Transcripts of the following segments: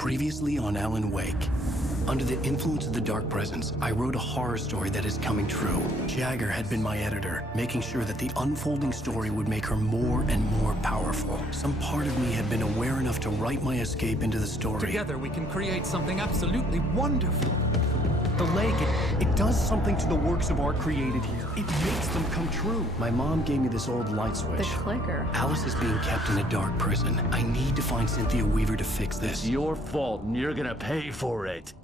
Previously on Alan Wake. Under the influence of the dark presence, I wrote a horror story that is coming true. Jagger had been my editor, making sure that the unfolding story would make her more and more powerful. Some part of me had been aware enough to write my escape into the story. Together we can create something absolutely wonderful. The lake, it does something to the works of art created here. It makes them come true. My mom gave me this old light switch. The clicker. Alice is being kept in a dark prison. I need to find Cynthia Weaver to fix this. It's your fault, and you're gonna pay for it.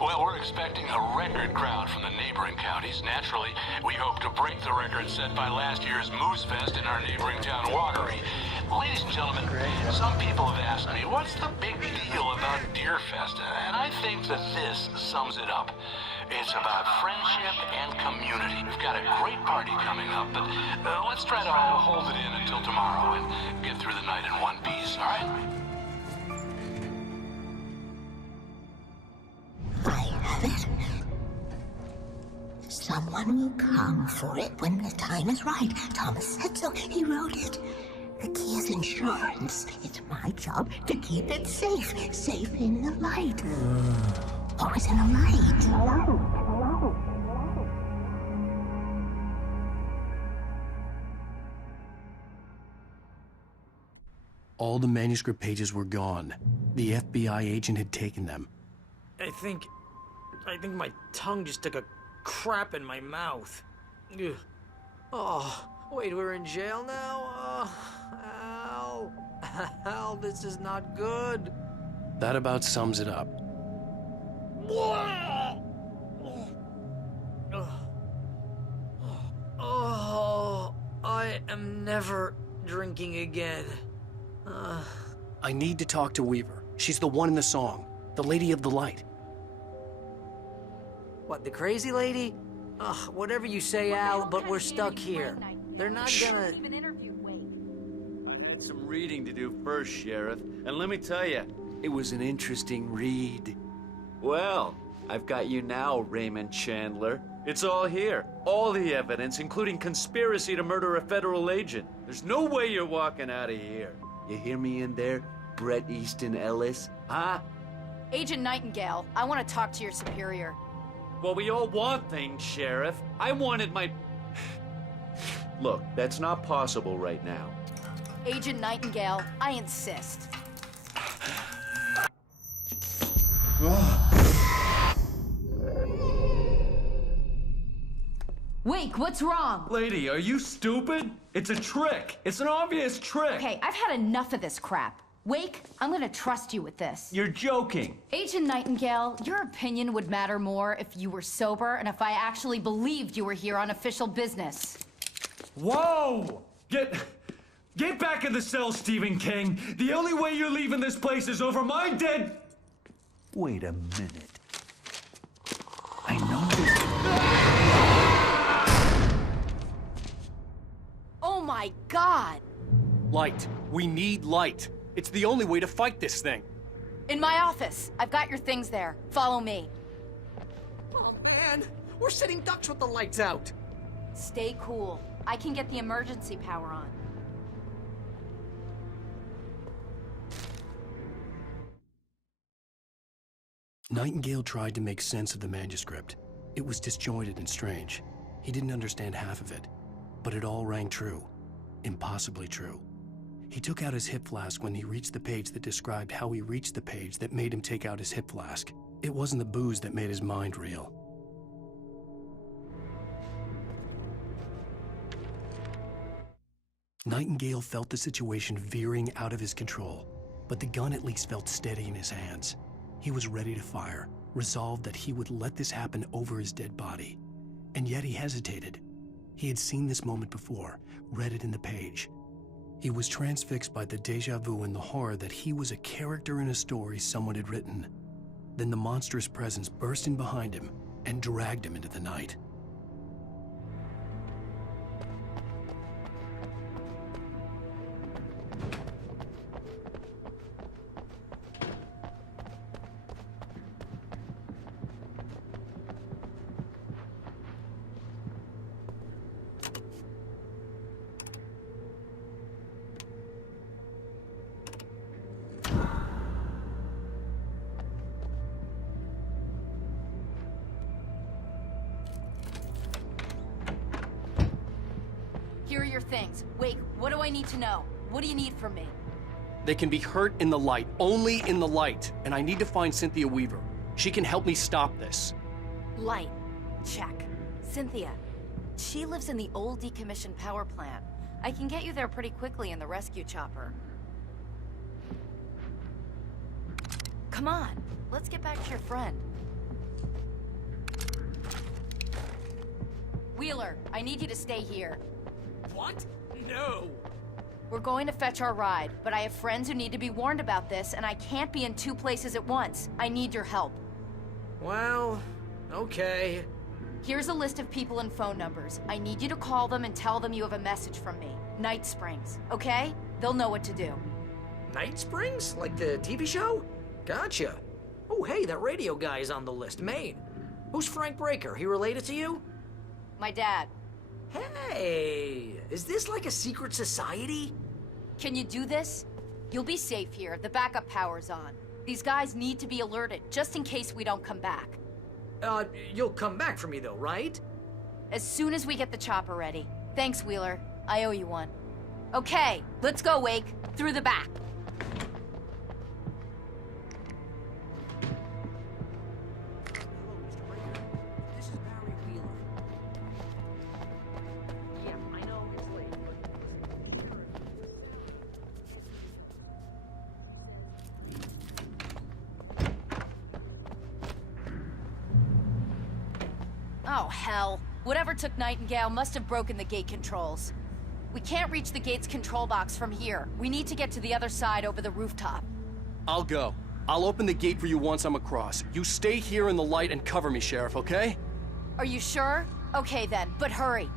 Well, we're expecting a record crowd from the neighboring counties. Naturally, we hope to break the record set by last year's Moose Fest in our neighboring town, Watery. Ladies and gentlemen, some people have asked me, what's the big deal about Deer Fest? And I think that this sums it up. It's about friendship and community. We've got a great party coming up, but let's try to hold it in until tomorrow and get through the night in one piece, all right? I have it. Someone will come for it when the time is right. Thomas said so. He wrote it. The key is insurance. It's my job to keep it safe. Safe in the light. Always in the light. All the manuscript pages were gone. The FBI agent had taken them. I think my tongue just took a crap in my mouth. Ugh. Oh, wait, we're in jail now? Al. Al, this is not good. That about sums it up. Oh, I am never drinking again. I need to talk to Weaver. She's the one in the song. The Lady of the Light. What, the crazy lady? Ugh, whatever you say, Al, but we're stuck here. They're not gonna... I had some reading to do first, Sheriff, and let me tell you, it was an interesting read. Well, I've got you now, Raymond Chandler. It's all here. All the evidence, including conspiracy to murder a federal agent. There's no way you're walking out of here. You hear me in there, Bret Easton Ellis? Huh? Agent Nightingale, I want to talk to your superior. Well, we all want things, Sheriff. I wanted my... Look, that's not possible right now. Agent Nightingale, I insist. Wake, what's wrong? Lady, are you stupid? It's a trick. It's an obvious trick. Okay, I've had enough of this crap. Wake, I'm gonna trust you with this. You're joking. Agent Nightingale, your opinion would matter more if you were sober and if I actually believed you were here on official business. Whoa! Get back in the cell, Stephen King. The only way you're leaving this place is over my dead... Wait a minute. I know this... Oh my God! Light. We need light. It's the only way to fight this thing. In my office. I've got your things there. Follow me. Oh, man. We're sitting ducks with the lights out. Stay cool. I can get the emergency power on. Nightingale tried to make sense of the manuscript. It was disjointed and strange. He didn't understand half of it, but it all rang true. Impossibly true. He took out his hip flask when he reached the page that described how he reached the page that made him take out his hip flask. It wasn't the booze that made his mind reel. Nightingale felt the situation veering out of his control, but the gun at least felt steady in his hands. He was ready to fire, resolved that he would let this happen over his dead body. And yet he hesitated. He had seen this moment before, read it in the page. He was transfixed by the déjà vu and the horror that he was a character in a story someone had written. Then the monstrous presence burst in behind him and dragged him into the night. things. Wait, what do I need to know? What do you need from me? They can be hurt in the light, only in the light. And I need to find Cynthia Weaver. She can help me stop this. Light. Check. Cynthia. She lives in the old decommissioned power plant. I can get you there pretty quickly in the rescue chopper. Come on, let's get back to your friend. Wheeler, I need you to stay here. What? No! We're going to fetch our ride, but I have friends who need to be warned about this, and I can't be in 2 places at once. I need your help. Well, okay. Here's a list of people and phone numbers. I need you to call them and tell them you have a message from me. Night Springs, okay? They'll know what to do. Night Springs? Like the TV show? Gotcha. Oh, hey, that radio guy is on the list. Maine. Who's Frank Breaker? He related to you? My dad. Hey, is this like a secret society? Can you do this? You'll be safe here. The backup power's on. These guys need to be alerted, just in case we don't come back. You'll come back for me though, right? As soon as we get the chopper ready. Thanks, Wheeler. I owe you one. Okay, let's go, Wake. Through the back. Oh, hell. Whatever took Nightingale must have broken the gate controls. We can't reach the gate's control box from here. We need to get to the other side over the rooftop. I'll go. I'll open the gate for you once I'm across. You stay here in the light and cover me, Sheriff, okay? Are you sure? Okay then, but hurry.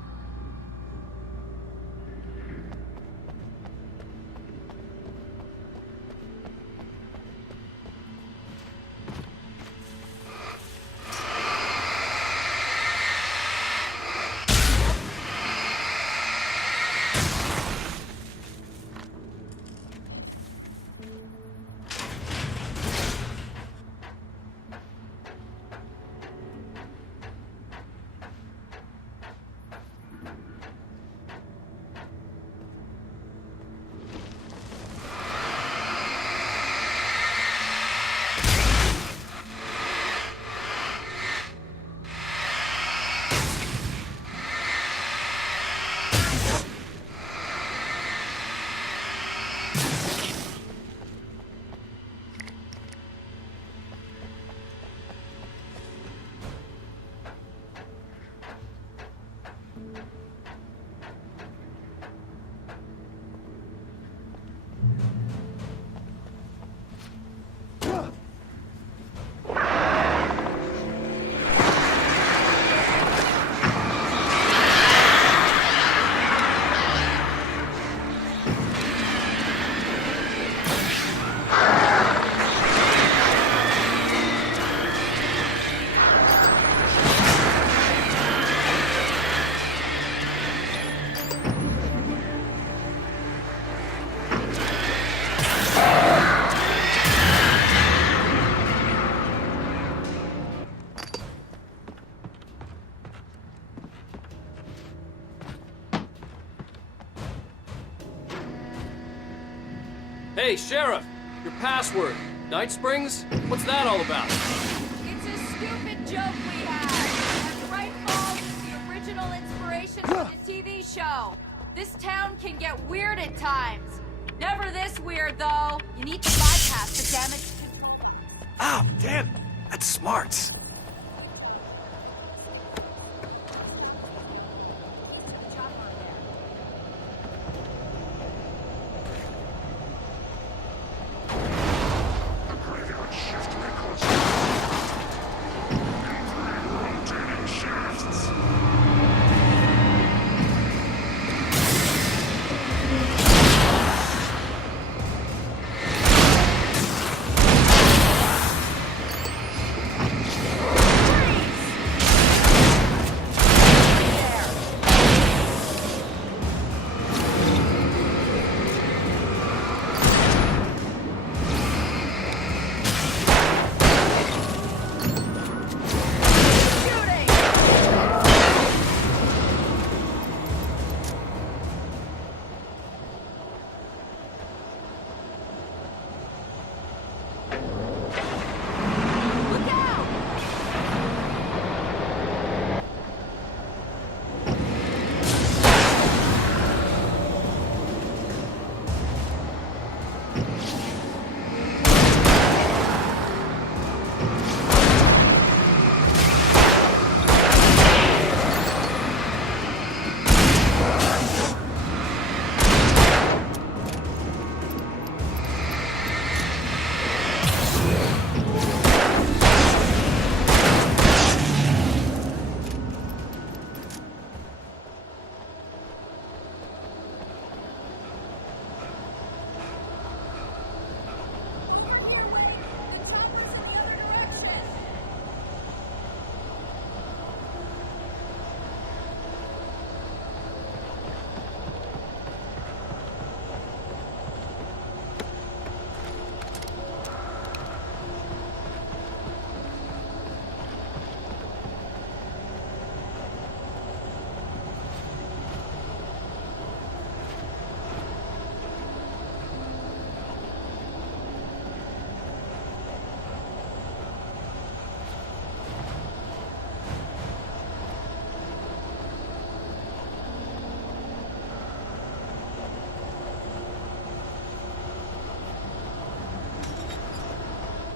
Hey, Sheriff! Your password. Night Springs? What's that all about? It's a stupid joke we had. And Bright Falls is the original inspiration for the TV show. This town can get weird at times. Never this weird, though. You need to bypass the damage control. Oh, damn! That's smart.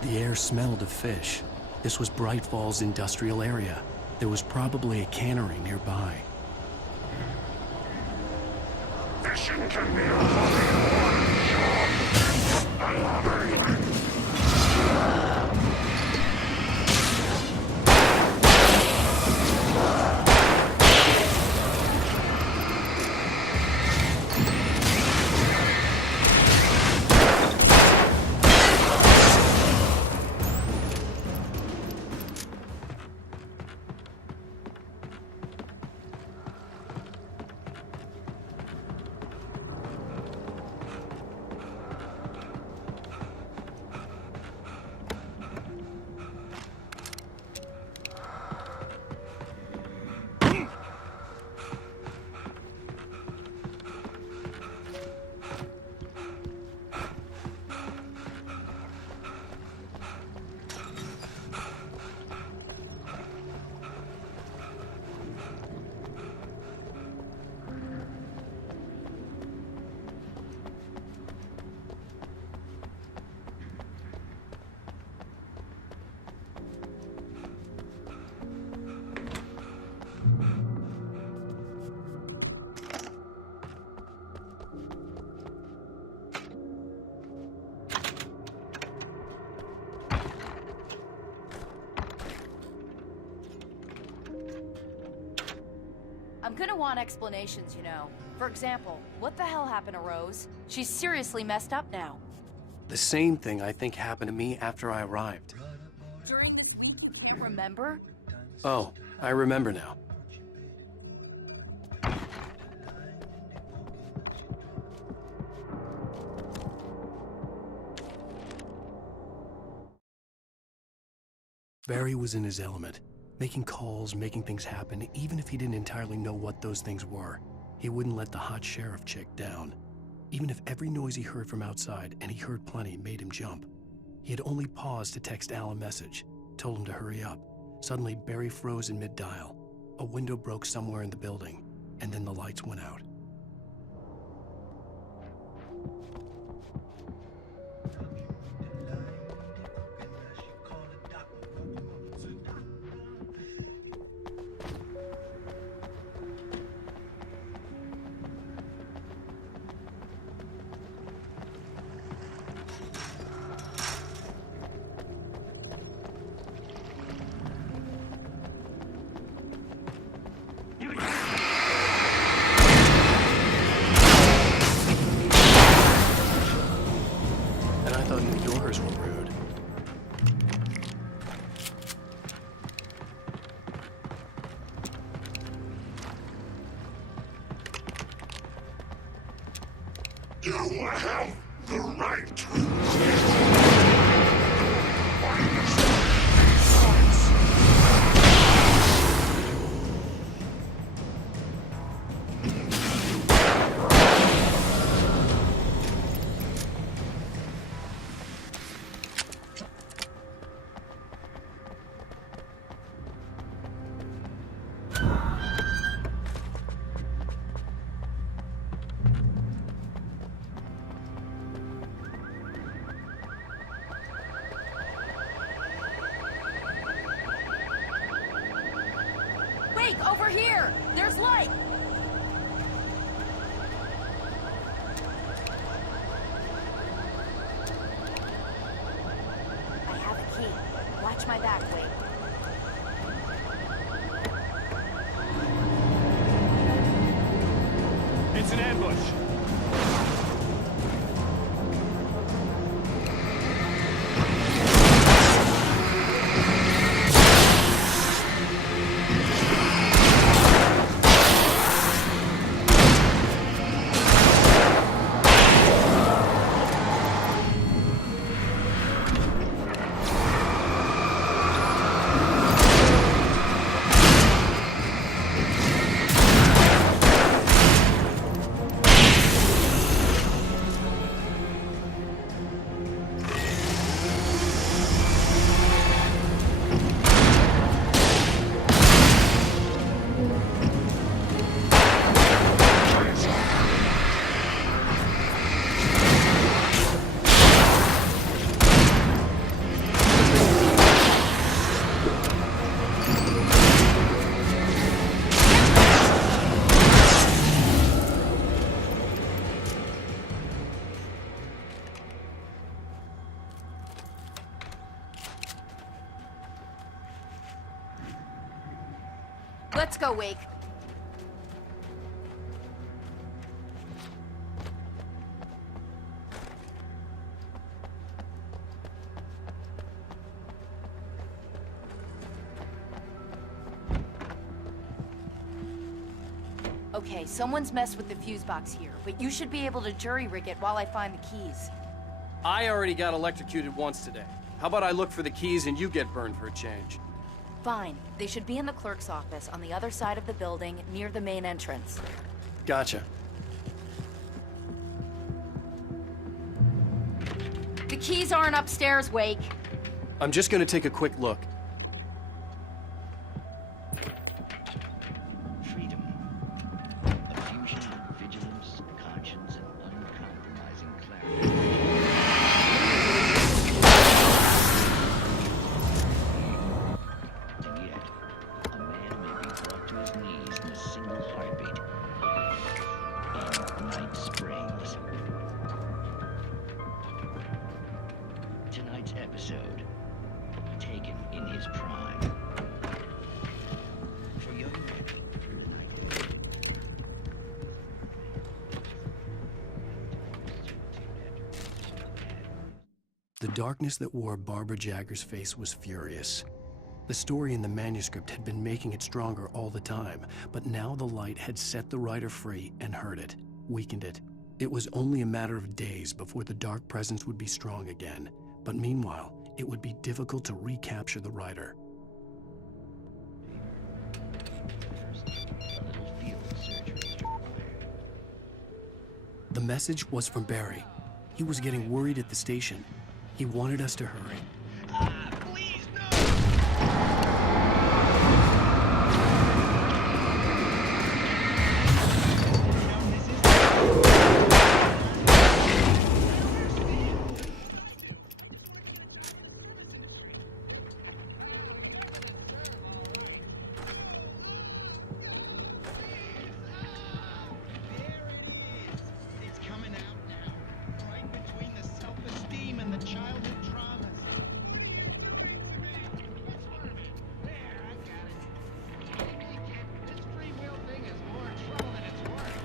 The air smelled of fish. This was Bright Falls industrial area. There was probably a cannery nearby. Fishing can be a hobby job. I love it. I'm gonna want explanations, you know. For example, what the hell happened to Rose? She's seriously messed up now. The same thing I think happened to me after I arrived. During you can't remember? Oh, I remember now. Barry was in his element, making calls, making things happen, even if he didn't entirely know what those things were. He wouldn't let the hot sheriff chick down. Even if every noise he heard from outside, and he heard plenty, made him jump. He had only paused to text Al a message, told him to hurry up. Suddenly, Barry froze in mid-dial. A window broke somewhere in the building, and then the lights went out. You have the right. Over here! There's light! I have a key. Watch my back, wait. It's an ambush. Let's go, Wake. Okay, someone's messed with the fuse box here, but you should be able to jury-rig it while I find the keys. I already got electrocuted once today. How about I look for the keys and you get burned for a change? Fine. They should be in the clerk's office on the other side of the building, near the main entrance. Gotcha. The keys aren't upstairs, Wake. I'm just gonna take a quick look. Freedom. A fusion of vigilance, conscience, and uncompromising clarity. And yet, a man may be brought to his knees in a single heartbeat. In Night Springs. Tonight's episode, taken in his prime. For young men. The darkness that wore Barbara Jagger's face was furious. The story in the manuscript had been making it stronger all the time, but now the light had set the writer free and hurt it, weakened it. It was only a matter of days before the dark presence would be strong again, but meanwhile, it would be difficult to recapture the writer. A little field surgery is required. The message was from Barry. He was getting worried at the station. He wanted us to hurry. Please, no! It's coming out now, right between the self-esteem and the childhood traumas. There, I got it. Hey, kid, this free will thing is more trouble than it's worth.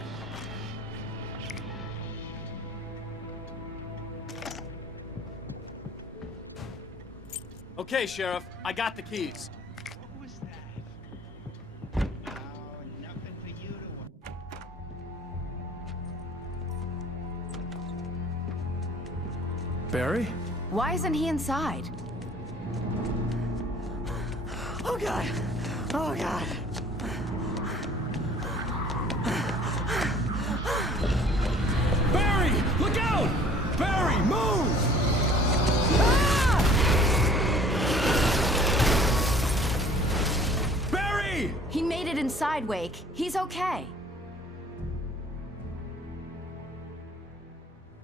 Okay, Sheriff, I got the keys. What was that? Oh, nothing for you to... Barry? Why isn't he inside? Oh God! Oh God! Barry! Look out! Barry, move! Barry! He made it inside, Wake. He's okay.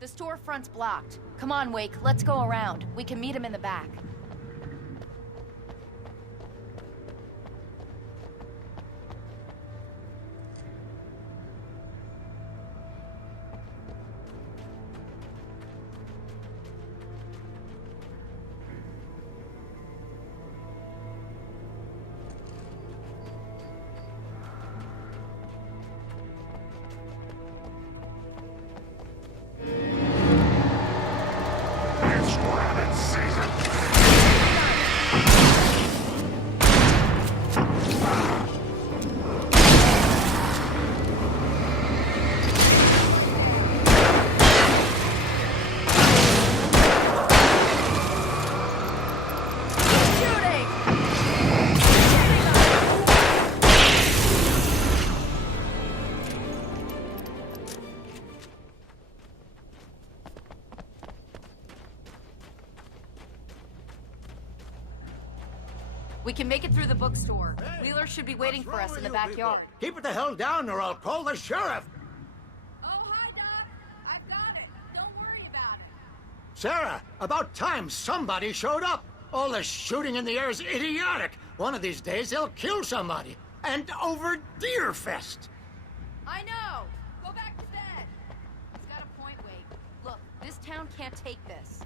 The storefront's blocked. Come on, Wake. Let's go around. We can meet him in the back. It's rabbit season. Shooting! We can make it through the bookstore. Wheeler should be waiting for us in the backyard. Keep it the hell down or I'll call the sheriff! Oh, hi, Doc. I've got it. Don't worry about it. Sarah, about time somebody showed up! All this shooting in the air is idiotic! One of these days they'll kill somebody! And over Deerfest! I know. Go back to bed. He's got a point, Wade. Look, this town can't take this.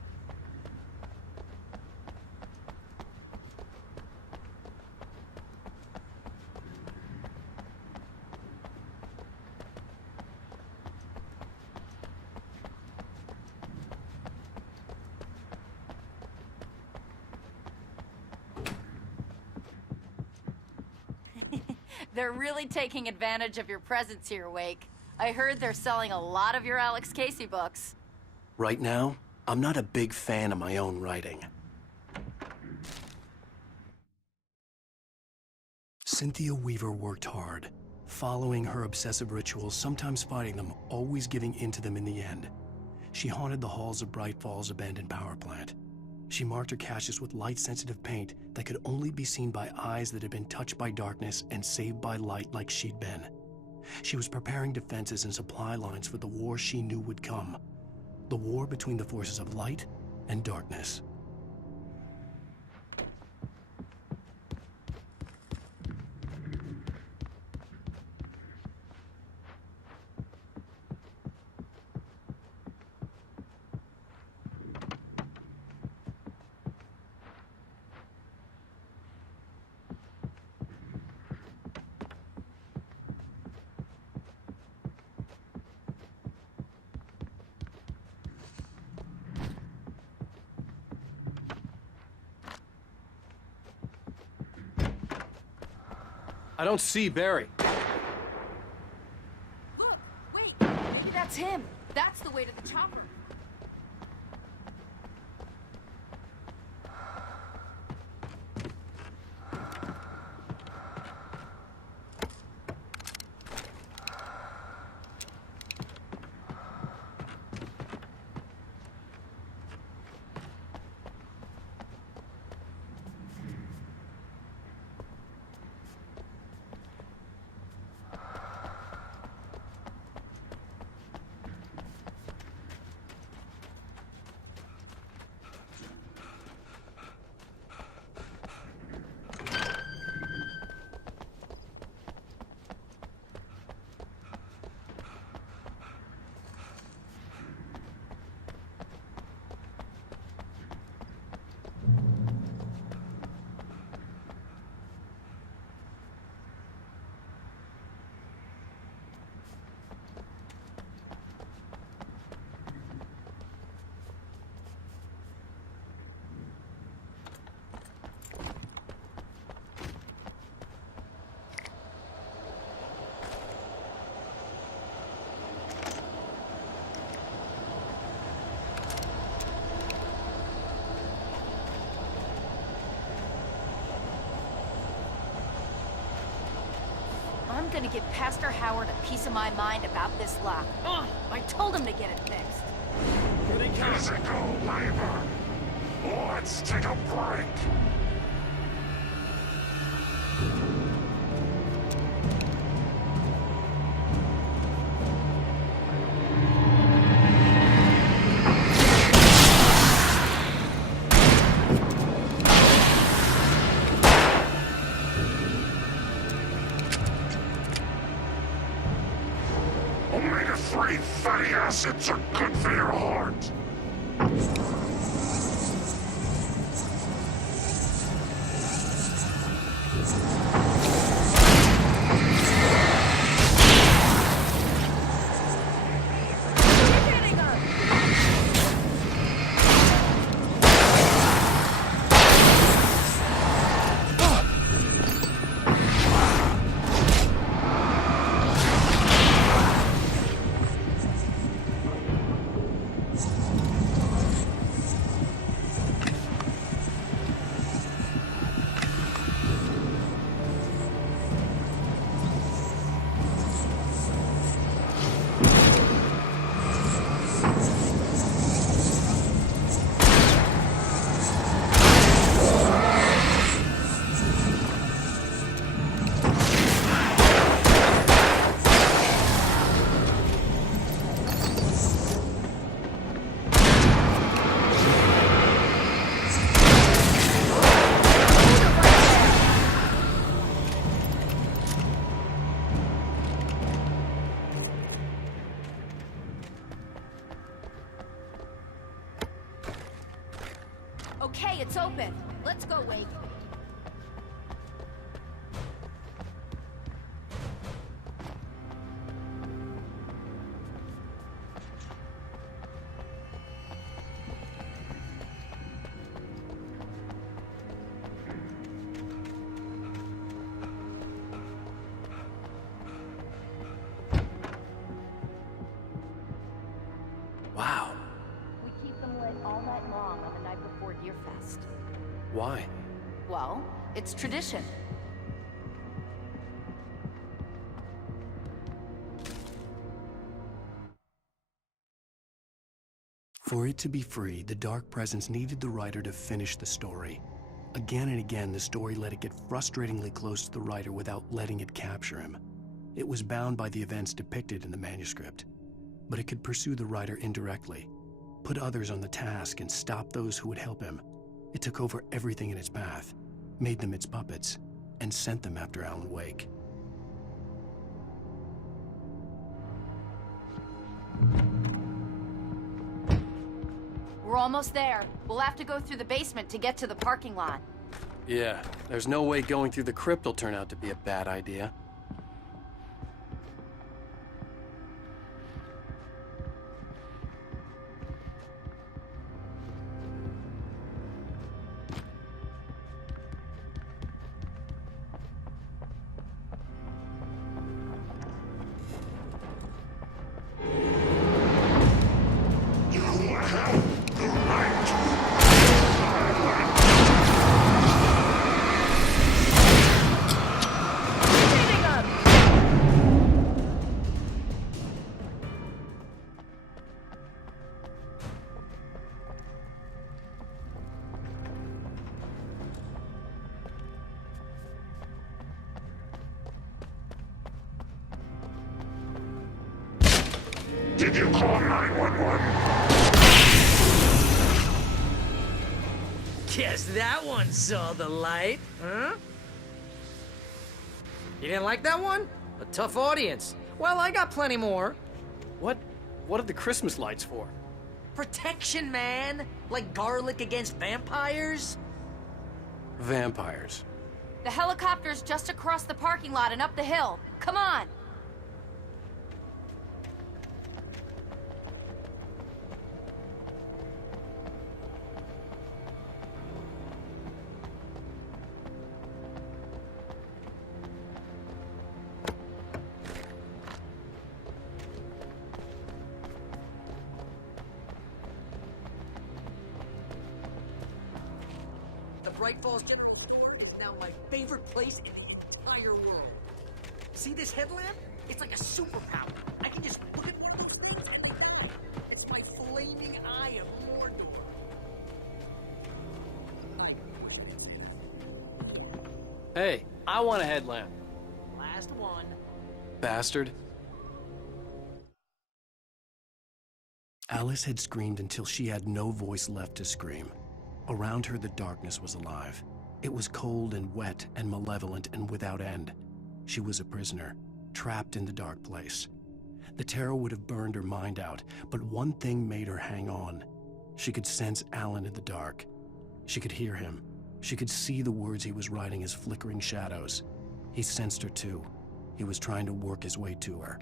They're really taking advantage of your presence here, Wake. I heard they're selling a lot of your Alex Casey books. Right now, I'm not a big fan of my own writing. Cynthia Weaver worked hard, following her obsessive rituals, sometimes fighting them, always giving in to them in the end. She haunted the halls of Bright Falls' abandoned power plant. She marked her caches with light-sensitive paint that could only be seen by eyes that had been touched by darkness and saved by light like she'd been. She was preparing defenses and supply lines for the war she knew would come. The war between the forces of light and darkness. I don't see Barry. Look, wait, maybe that's him. That's the way to the chopper. I'm gonna give Pastor Howard a piece of my mind about this lock. I told him to get it fixed. Here they come. Physical labor. Let's take a break. Omega-3 fatty acids are good for your heart. Okay, it's open. Let's go, Wake. Wow. We keep them lit all night long on the night before Deerfest. Why? Well, it's tradition. For it to be free, the Dark Presence needed the writer to finish the story. Again and again, the story let it get frustratingly close to the writer without letting it capture him. It was bound by the events depicted in the manuscript, but it could pursue the writer indirectly, put others on the task, and stop those who would help him. It took over everything in its path, made them its puppets, and sent them after Alan Wake. We're almost there. We'll have to go through the basement to get to the parking lot. Yeah, there's no way going through the crypt will turn out to be a bad idea. Did you call 911? Guess that one saw the light, huh? You didn't like that one? A tough audience. Well, I got plenty more. What are the Christmas lights for? Protection, man. Like garlic against vampires. Vampires. The helicopter's just across the parking lot and up the hill. Come on! The Bright Falls Gym is now my favorite place in the entire world. See this headlamp? It's like a superpower. I can just look at one of them. It's my flaming eye of Mordor. I wish I could say that. Hey, I want a headlamp. Last one. Bastard. Alice had screamed until she had no voice left to scream. Around her, the darkness was alive. It was cold and wet and malevolent and without end. She was a prisoner, trapped in the dark place. The terror would have burned her mind out, but one thing made her hang on. She could sense Alan in the dark. She could hear him. She could see the words he was writing as flickering shadows. He sensed her too. He was trying to work his way to her.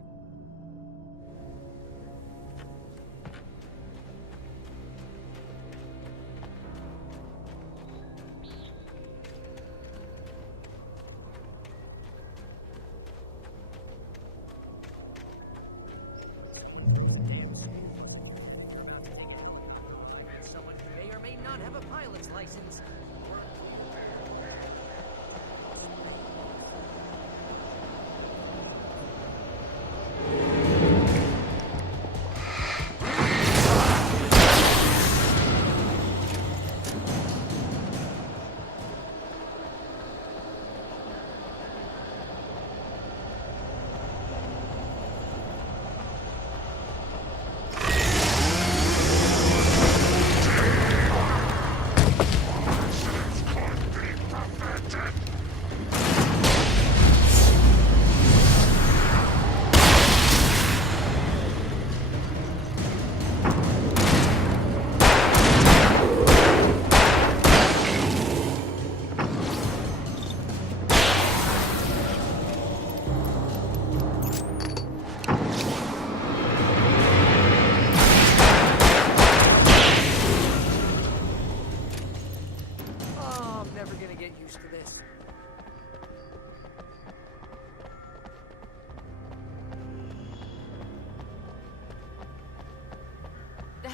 Someone who may or may not have a pilot's license.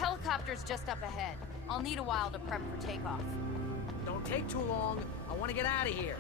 helicopter's just up ahead. I'll need a while to prep for takeoff. Don't take too long. I want to get out of here.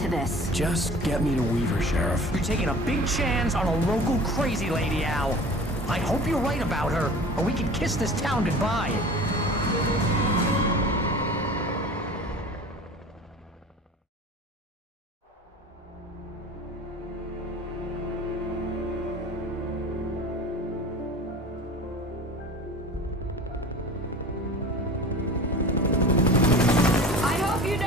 to this. Just get me to Weaver, Sheriff. You're taking a big chance on a local crazy lady, Al. I hope you're right about her, or we can kiss this town goodbye. I hope you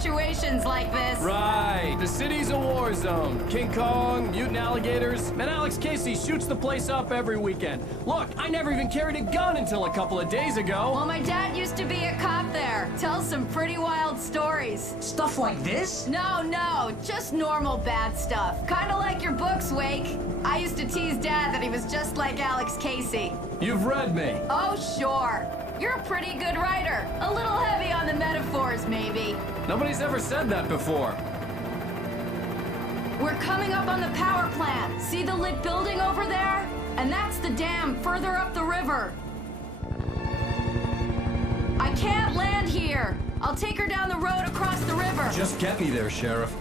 situations like this. Right. The city's a war zone. King Kong, mutant alligators, and Alex Casey shoots the place up every weekend. Look, I never even carried a gun until a couple of days ago. Well, my dad used to be a cop there. Tells some pretty wild stories. Stuff like this? No, just normal bad stuff. Kinda like your books, Wake. I used to tease Dad that he was just like Alex Casey. You've read me. Oh, sure. You're a pretty good writer. A little heavy on the metaphors, maybe. Nobody's ever said that before. We're coming up on the power plant. See the lit building over there? And that's the dam further up the river. I can't land here. I'll take her down the road across the river. Just get me there, Sheriff.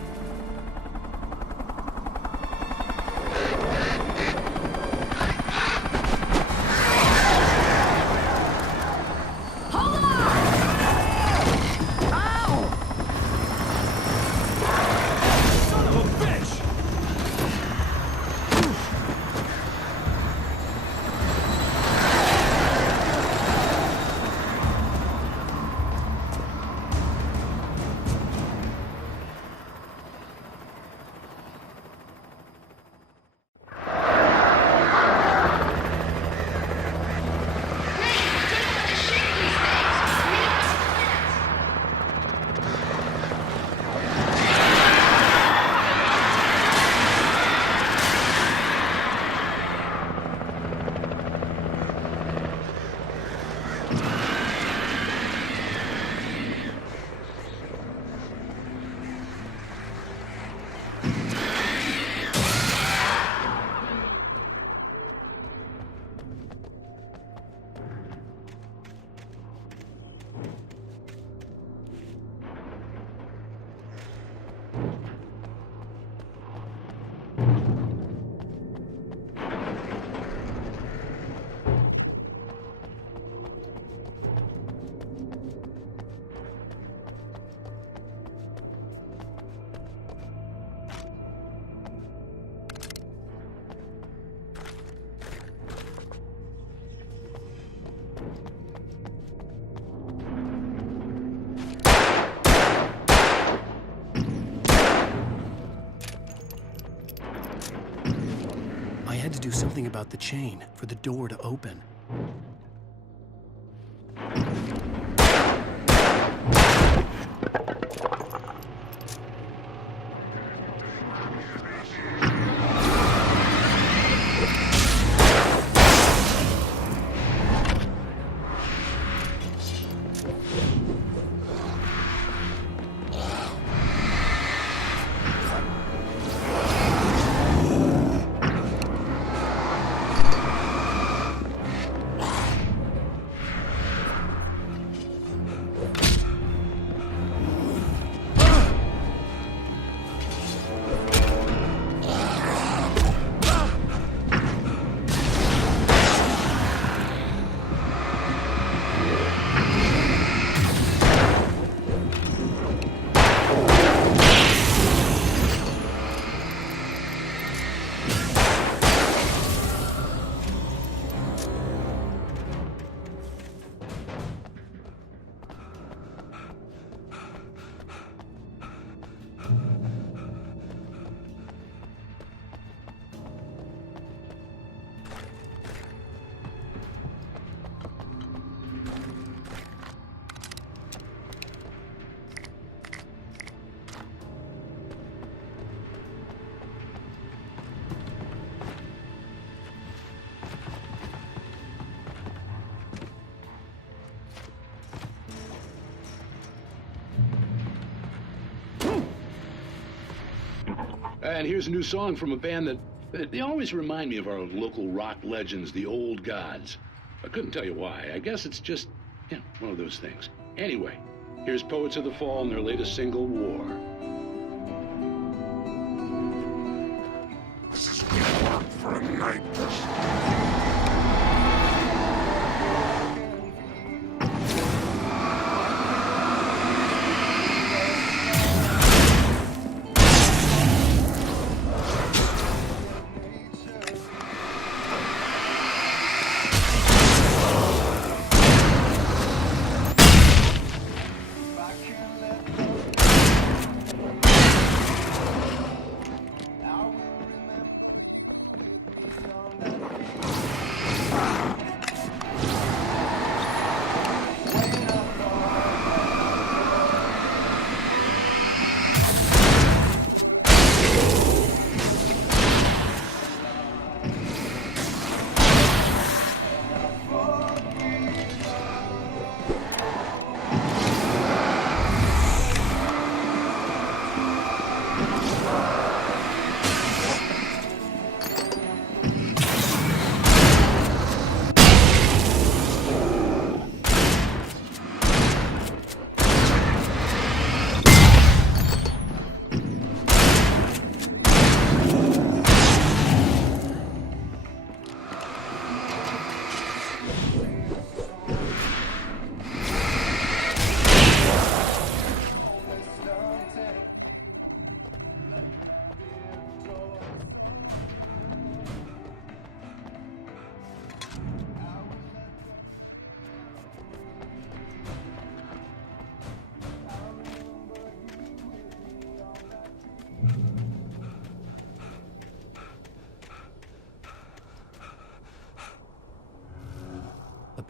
I had to do something about the chain for the door to open. And here's a new song from a band that they always remind me of our local rock legends, the Old Gods. I couldn't tell you why. I guess it's just, one of those things. Anyway, here's Poets of the Fall and their latest single, War. This is gonna work for a night.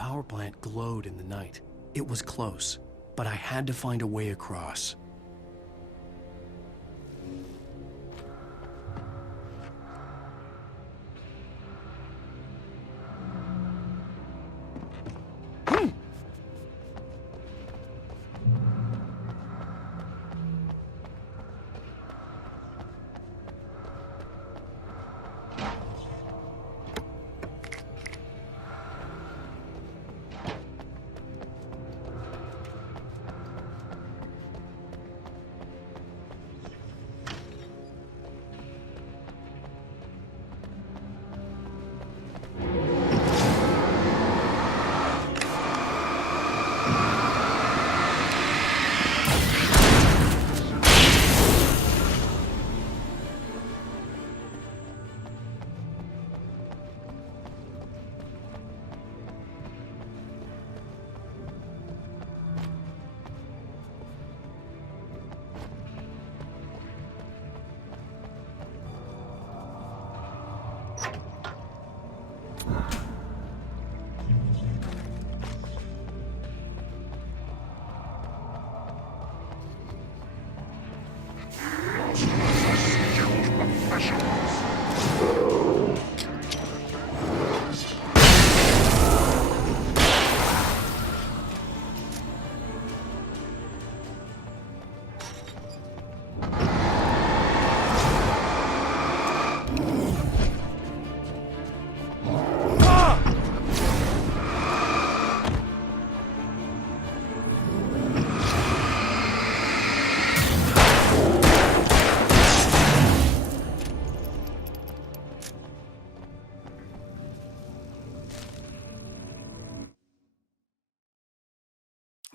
power plant glowed in the night. It was close, but I had to find a way across.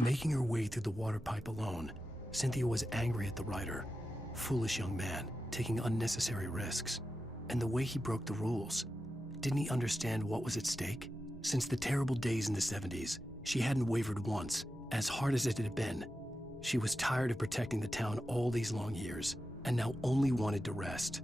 Making her way through the water pipe alone, Cynthia was angry at the writer. Foolish young man, taking unnecessary risks. And the way he broke the rules. Didn't he understand what was at stake? Since the terrible days in the 70s, she hadn't wavered once, as hard as it had been. She was tired of protecting the town all these long years, and now only wanted to rest.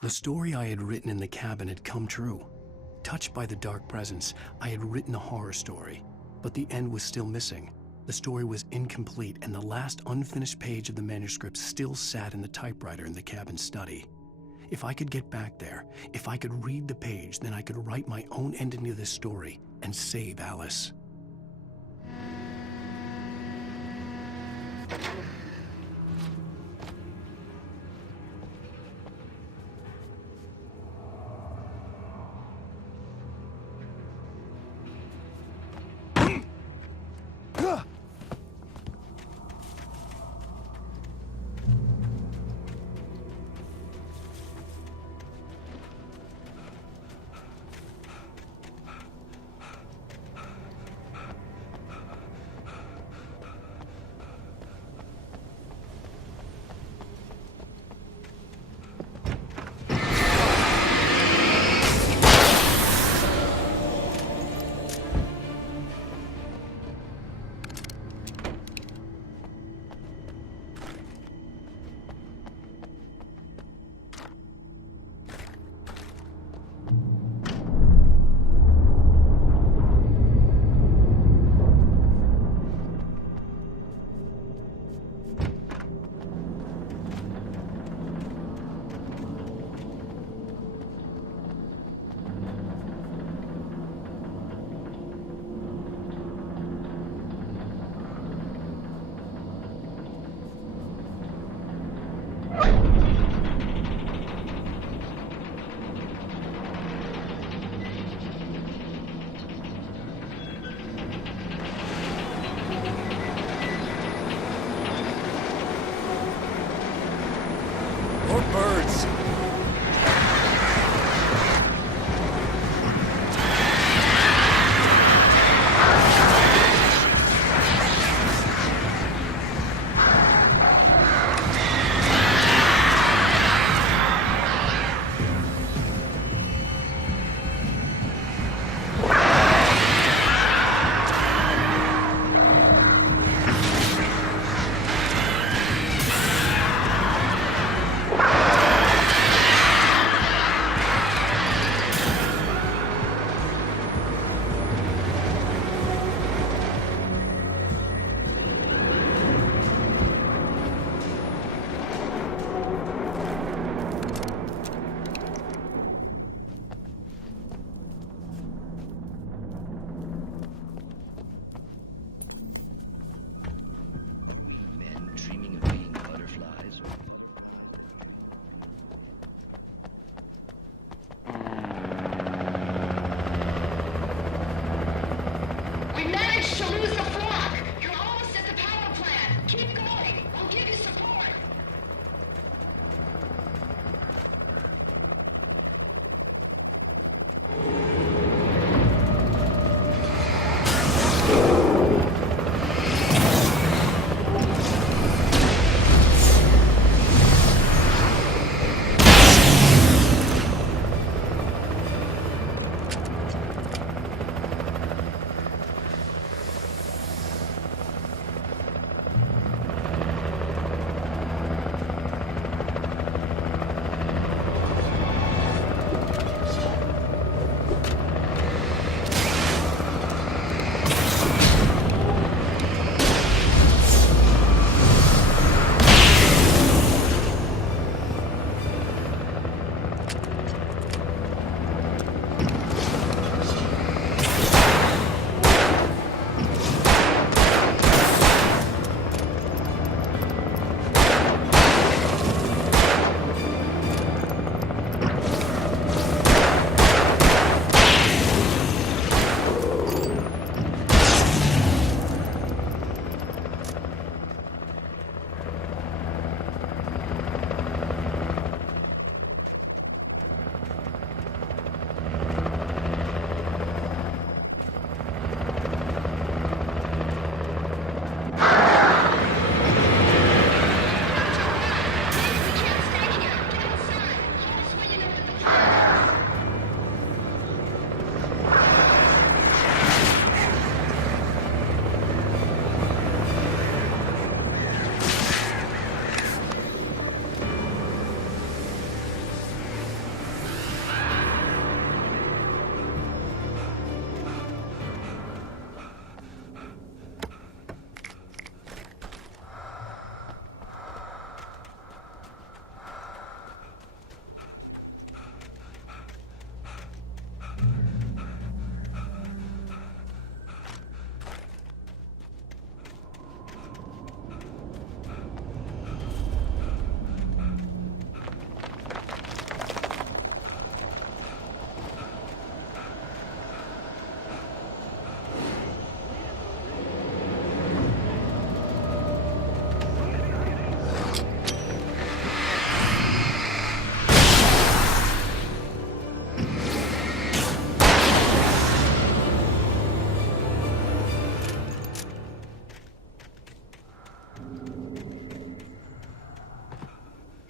The story I had written in the cabin had come true. Touched by the dark presence, I had written a horror story, but the end was still missing. The story was incomplete, and the last unfinished page of the manuscript still sat in the typewriter in the cabin study. If I could get back there, if I could read the page, then I could write my own ending to this story and save Alice.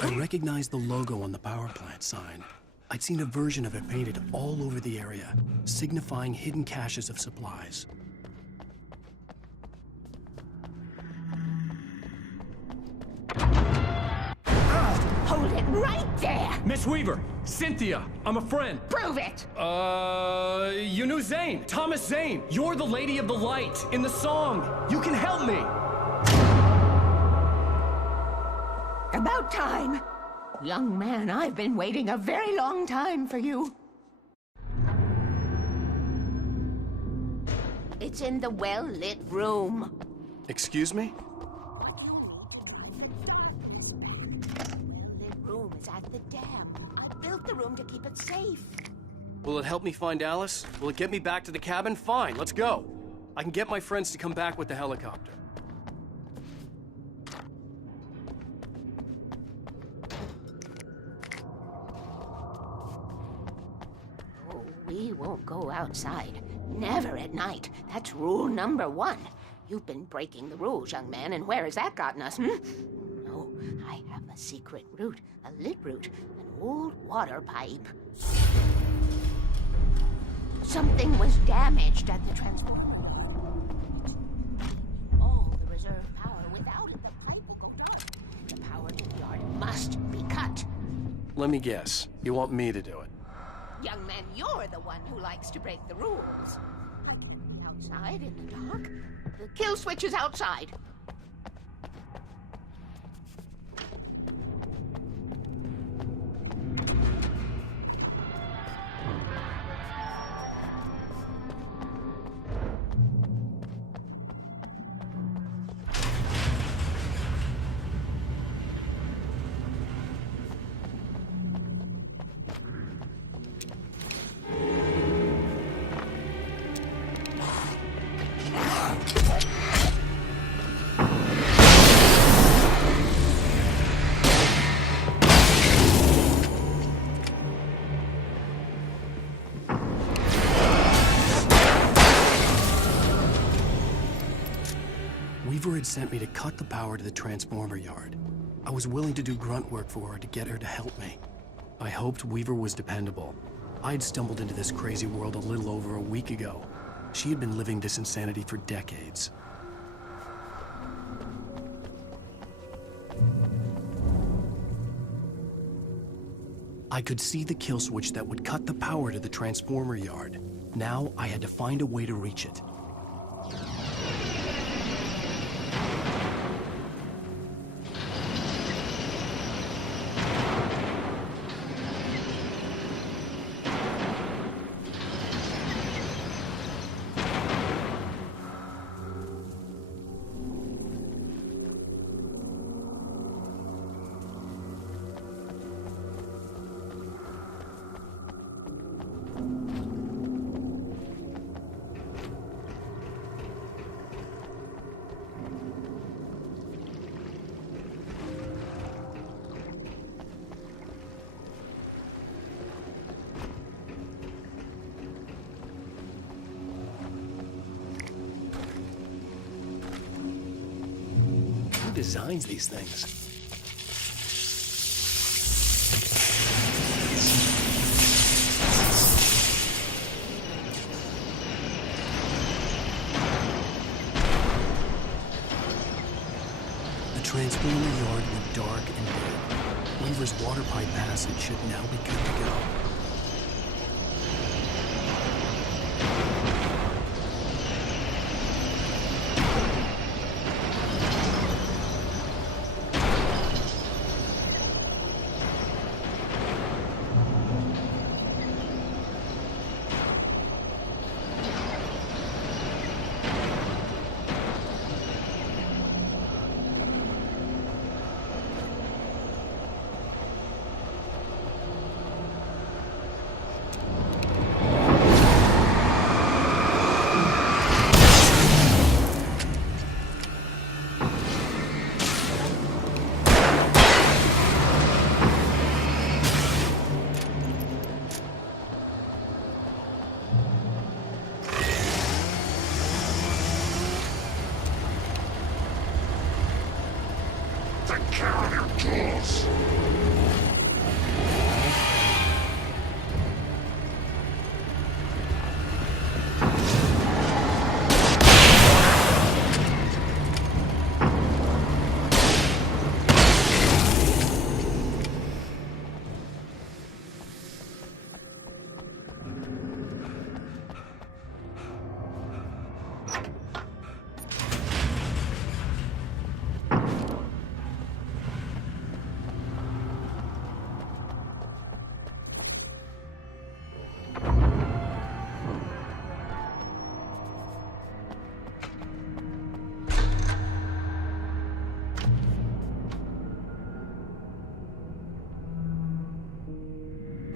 I recognized the logo on the power plant sign. I'd seen a version of it painted all over the area, signifying hidden caches of supplies. Hold it right there! Miss Weaver! Cynthia! I'm a friend! Prove it! You knew Zane! Thomas Zane! You're the Lady of the Light in the song! You can help me! About time! Young man, I've been waiting a very long time for you. It's in the well-lit room. Excuse me? Room is at the dam. I built the room to keep it safe. Will it help me find Alice? Will it get me back to the cabin? Fine, let's go. I can get my friends to come back with the helicopter. Oh, we won't go outside. Never at night. That's rule number 1. You've been breaking the rules, young man, and where has that gotten us, No, I have a secret route, a lit route, an old water pipe. Something was damaged at the transformer. All the reserve power. Without it, the pipe will go dark. The power to the yard must be cut. Let me guess. You want me to do it? Young man, you're the one who likes to break the rules. I can do it outside in the dark. The kill switch is outside. Weaver had sent me to cut the power to the transformer yard. I was willing to do grunt work for her to get her to help me. I hoped Weaver was dependable. I'd stumbled into this crazy world a little over a week ago. She had been living this insanity for decades. I could see the kill switch that would cut the power to the transformer yard. Now I had to find a way to reach it. Who designs these things? The transformer yard went dark and dead. Weaver's water pipe passage should now be good to go. Take care of your tools.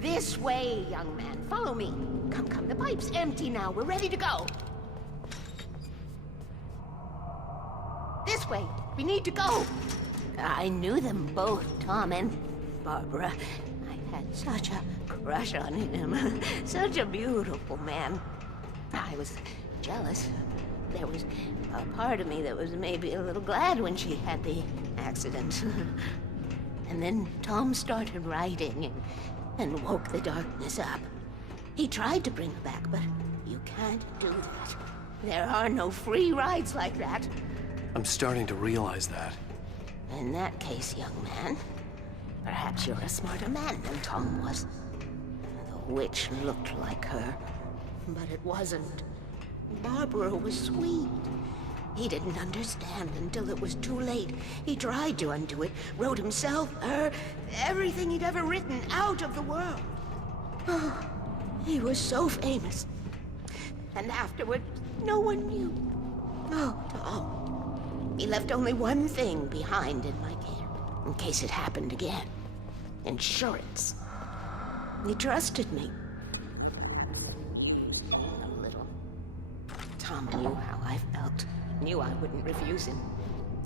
This way, young man. Follow me. Come, come. The pipe's empty now. We're ready to go. This way. We need to go. I knew them both, Tom and Barbara. I had such a crush on him. Such a beautiful man. I was jealous. There was a part of me that was maybe a little glad when she had the accident. And then Tom started writing and woke the darkness up. He tried to bring her back, but you can't do that. There are no free rides like that. I'm starting to realize that. In that case, young man, perhaps you're a smarter man than Tom was. The witch looked like her, but it wasn't. Barbara was sweet. He didn't understand until it was too late. He tried to undo it, wrote himself, her, everything he'd ever written out of the world. Oh, he was so famous. And afterward, no one knew. Oh, Tom. He left only one thing behind in my care, in case it happened again. Insurance. He trusted me. A little. Tom knew how I felt. Knew I wouldn't refuse him.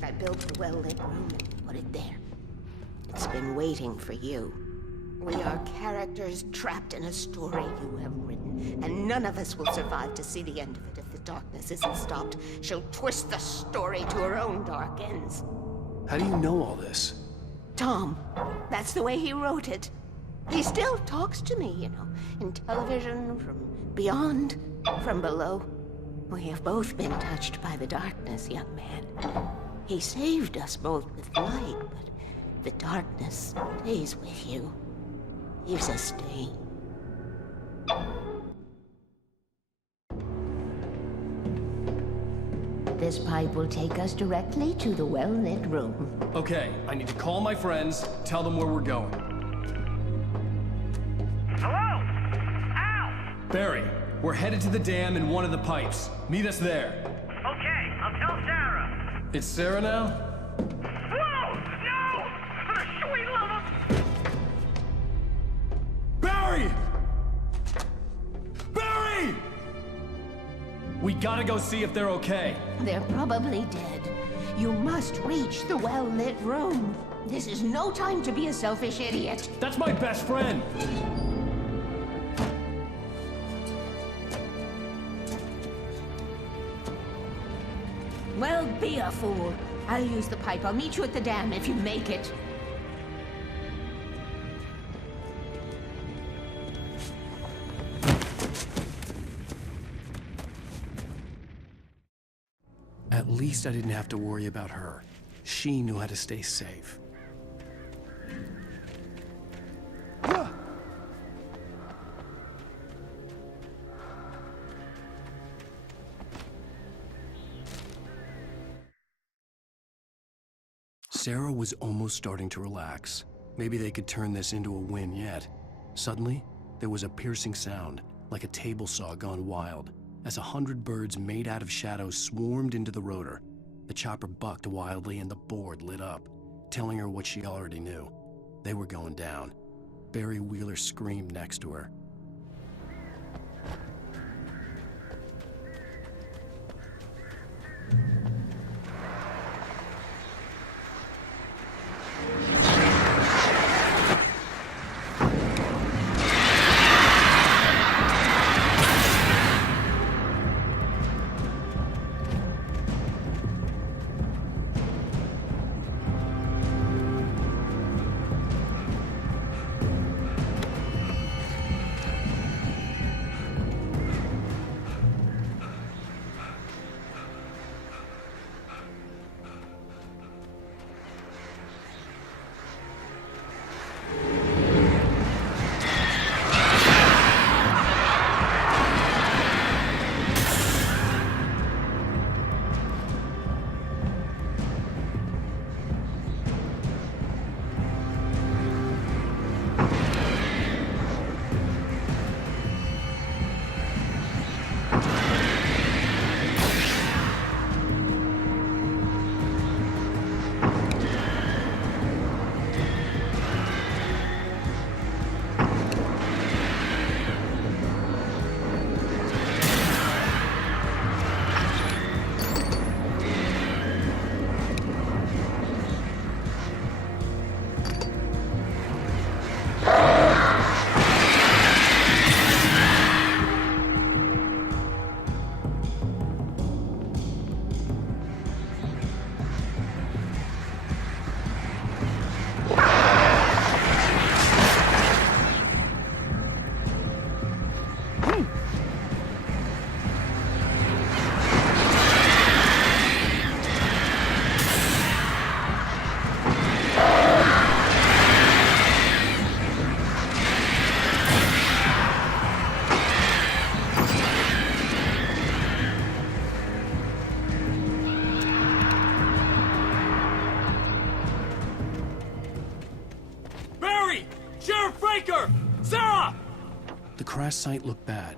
I built the well-lit room and put it there. It's been waiting for you. We are characters trapped in a story you have written, and none of us will survive to see the end of it if the darkness isn't stopped. She'll twist the story to her own dark ends. How do you know all this? Tom, that's the way he wrote it. He still talks to me, you know, in television, from beyond, from below. We have both been touched by the darkness, young man. He saved us both with light, but the darkness stays with you. Leaves a stain. This pipe will take us directly to the well-lit room. Okay, I need to call my friends, tell them where we're going. Hello? Al! Barry, we're headed to the dam in one of the pipes. Meet us there. Okay, I'll tell Sarah. It's Sarah now? Whoa! No! For the sweet love of... Barry! Barry! We gotta go see if they're okay. They're probably dead. You must reach the well-lit room. This is no time to be a selfish idiot. That's my best friend. Well, be a fool. I'll use the pipe. I'll meet you at the dam if you make it. At least I didn't have to worry about her. She knew how to stay safe. Sarah was almost starting to relax. Maybe they could turn this into a win yet. Suddenly, there was a piercing sound, like a table saw gone wild, as 100 birds made out of shadows swarmed into the rotor. The chopper bucked wildly and the board lit up, telling her what she already knew. They were going down. Barry Wheeler screamed next to her. breaker! Sarah! The crash site looked bad,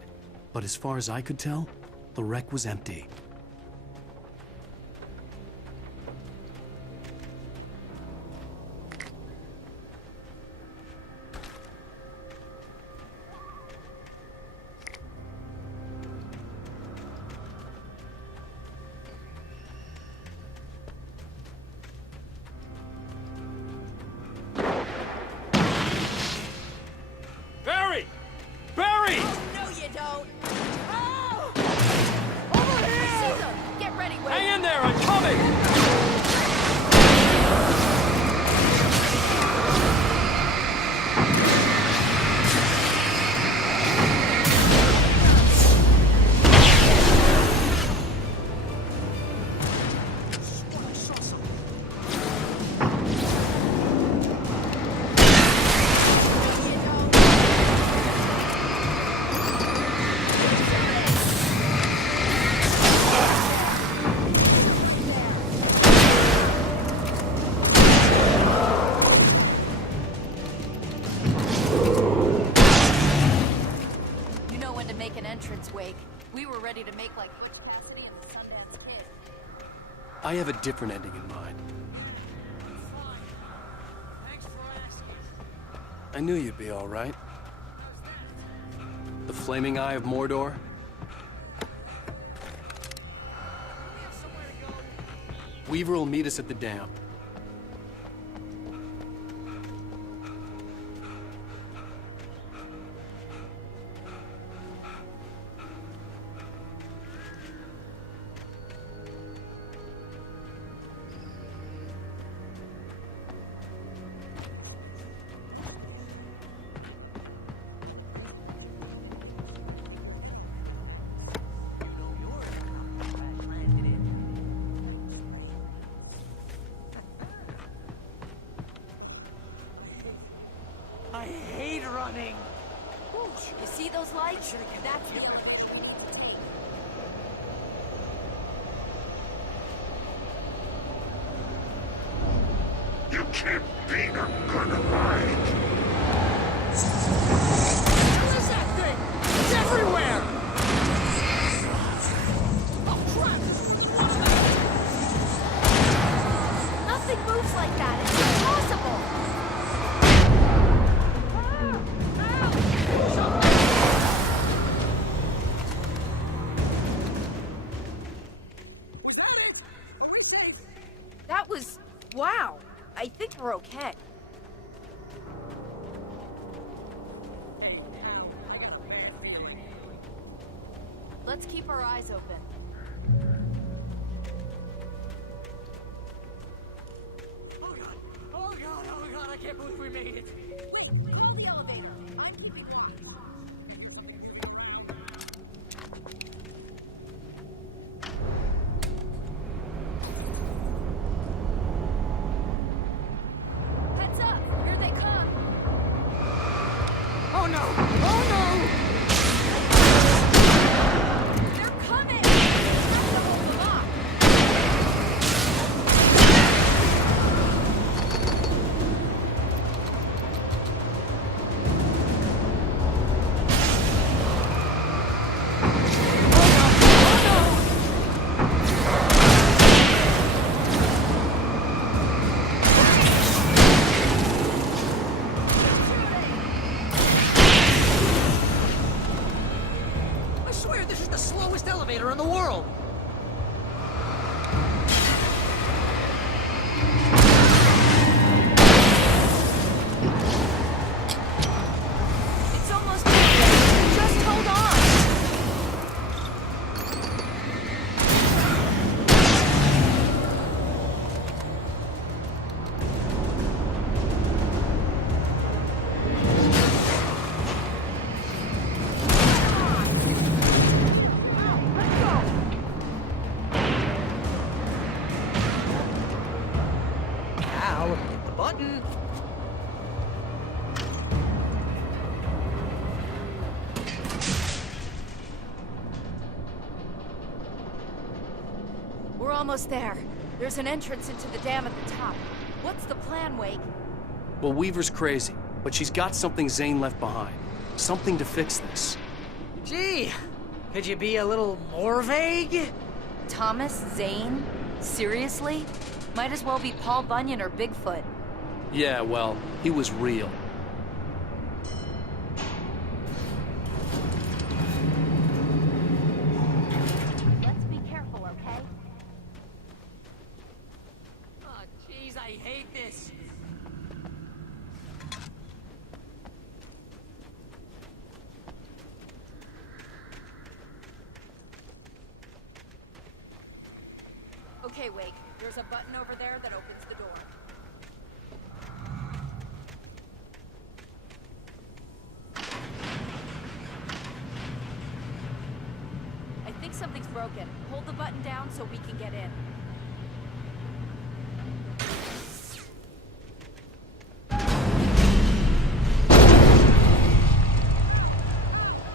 but as far as I could tell, the wreck was empty. Barry! Barry! No, you don't. Oh! Over here! I see them. Get ready, Wade. Hang in there, I'm coming! You know when to make an entrance, Wake. We were ready to make like Butch Cassidy and the Sundance Kid. I have a different ending in mind. I knew you'd be all right. The flaming eye of Mordor? Weaver will meet us at the dam. I hate running. You see those lights? That's the elevator. You can't beat a good ride. What is that thing? It's everywhere! Oh, crap! Nothing moves like that. It's impossible. That was... wow. I think we're okay. Let's keep our eyes open. Oh god! Oh god! Oh god! I can't believe we made it! The elevator. I'm picking one. Heads up! Here they come! Oh no! Oh no! They're coming! We have to hold them off. I swear this is the slowest elevator in the world! It's almost there. Just hold on. Ow! Hit the button! We're almost there. There's an entrance into the dam at the top. What's the plan, Wake? Well, Weaver's crazy. but she's got something Zane left behind. Something to fix this. Gee, could you be a little more vague? Thomas Zane? Seriously? Might as well be Paul Bunyan or Bigfoot. Yeah, well, he was real. Let's be careful, okay? Oh, jeez, I hate this. Okay, Wake. There's a button over there that opens the door. I think something's broken. Hold the button down so we can get in.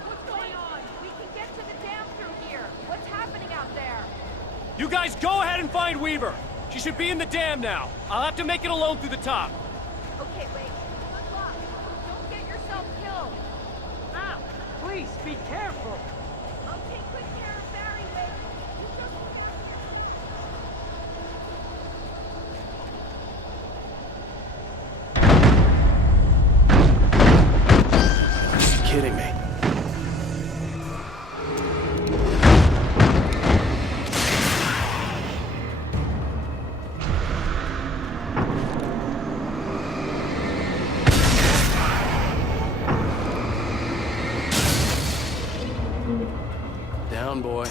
What's going on? We can get to the dam through here. What's happening out there? You guys go ahead and find Weaver. She should be in the dam now. I'll have to make it alone through the top. Okay, wait. Good luck. Don't get yourself killed. Ow! Please, be careful! I'll take good care of Barry, Wake. You just... You're kidding me. Down, boy.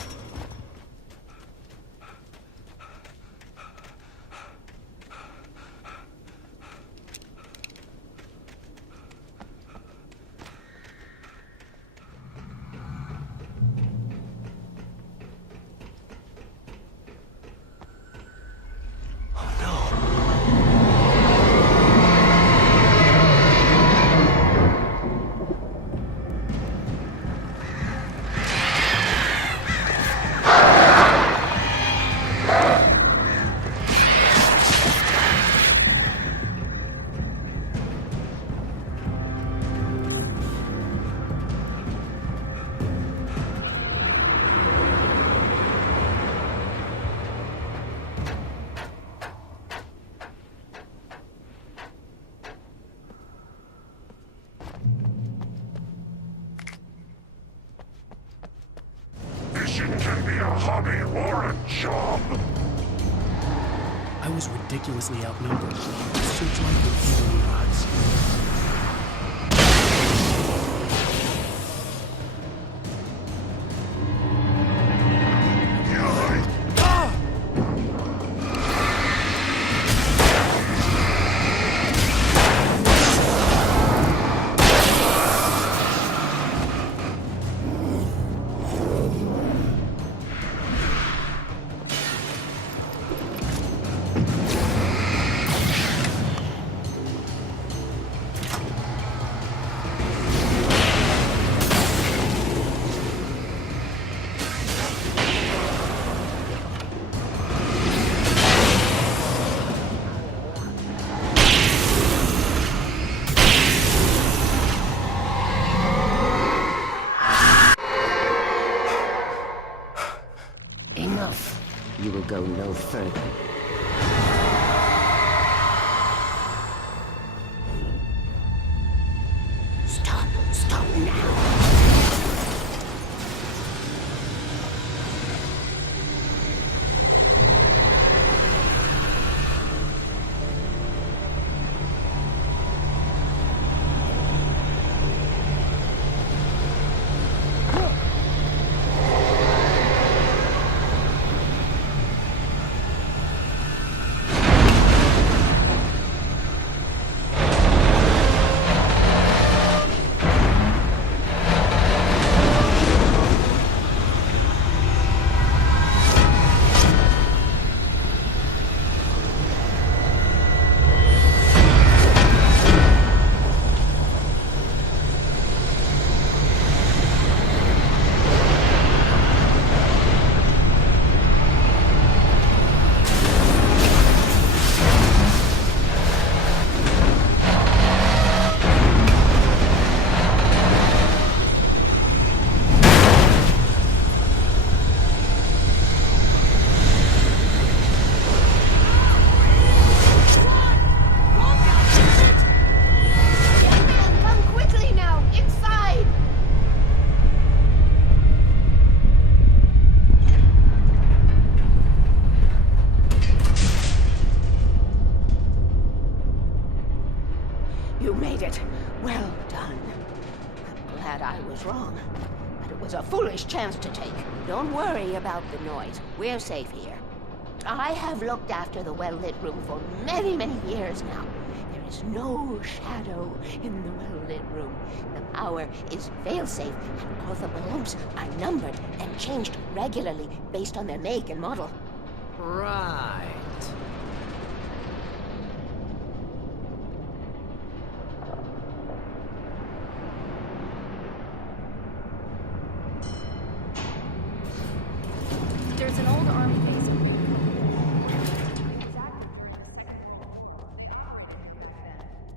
Fishing can be a hobby or a job. I was ridiculously outnumbered. Searchlight with even odds. Enough. You will go no further. Stop. Stop now. You made it. Well done. I'm glad I was wrong. But it was a foolish chance to take. Don't worry about the noise. We're safe here. I have looked after the well-lit room for many, many years now. There is no shadow in the well-lit room. The power is fail-safe, and all the bulbs are numbered and changed regularly based on their make and model. Right. There's an old army base.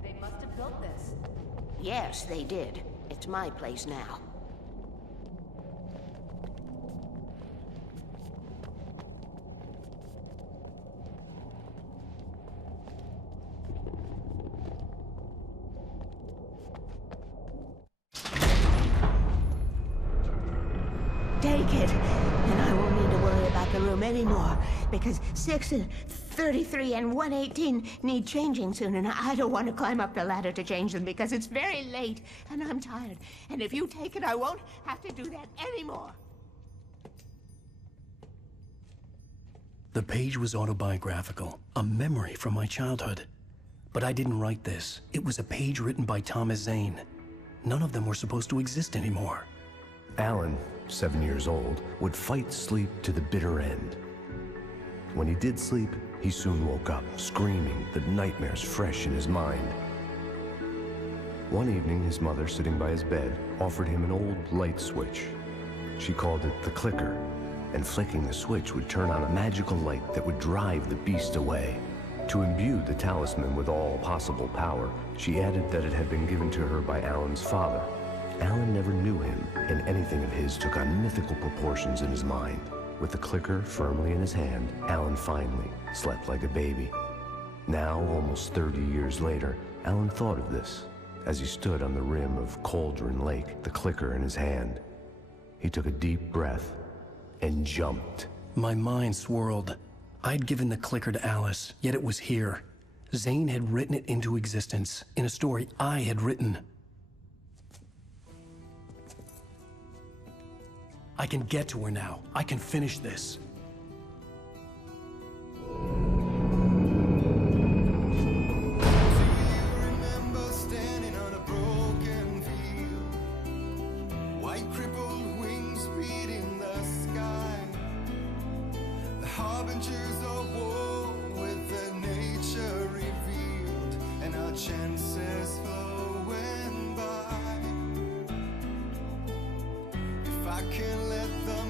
They must have built this. Yes, they did. It's my place now. Take it, and I won't need to worry about the room anymore, because 6 and 33 and 118 need changing soon, and I don't want to climb up the ladder to change them because it's very late, and I'm tired. And if you take it, I won't have to do that anymore. The page was autobiographical, a memory from my childhood. But I didn't write this. It was a page written by Thomas Zane. None of them were supposed to exist anymore. Alan, 7 years old, would fight sleep to the bitter end. When he did sleep, he soon woke up, screaming, the nightmares fresh in his mind. One evening, his mother, sitting by his bed, offered him an old light switch. She called it the clicker, and flicking the switch would turn on a magical light that would drive the beast away. To imbue the talisman with all possible power, she added that it had been given to her by Alan's father. Alan never knew him, and anything of his took on mythical proportions in his mind. With the clicker firmly in his hand, Alan finally slept like a baby. Now, almost 30 years later, Alan thought of this as he stood on the rim of Cauldron Lake, the clicker in his hand. He took a deep breath and jumped. My mind swirled. I'd given the clicker to Alice, yet it was here. Zane had written it into existence in a story I had written. I can get to her now. I can finish this. Chances flowing by. If I can let the